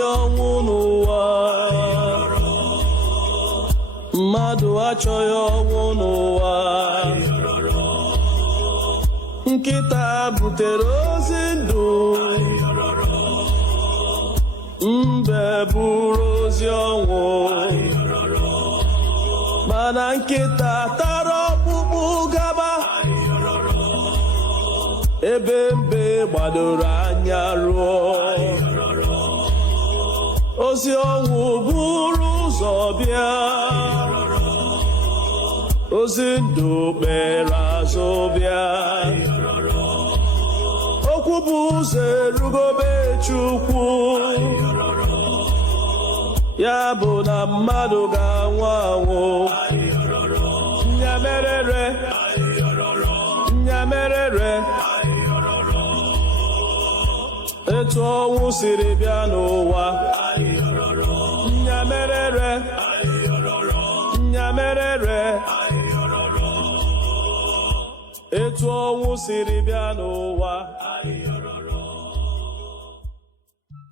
ya ọnwụ n'ụwa, mmadụ achọghị ọnwụ n'ụwa. Nkịta butere ozi ndụ, mbe buru ozi ọnwụ, mana nkịta tara ọkpụkpụ gaba, ebe mbe gbadoro anya ruo. Ozi ọnwụ buru ụzọ bịa, ozi ndụ kpere azụ bịa. Okwu bụ ụzọ erugobe Chukwu, ya bụ na mmadụ ga-anwụ anwụ. Nyamerere, nyamerere, etu ọnwụ siri bịa n'ụwa. Nyamerere, nyamerere, etu ọnwụ siri bịa n'ụwa.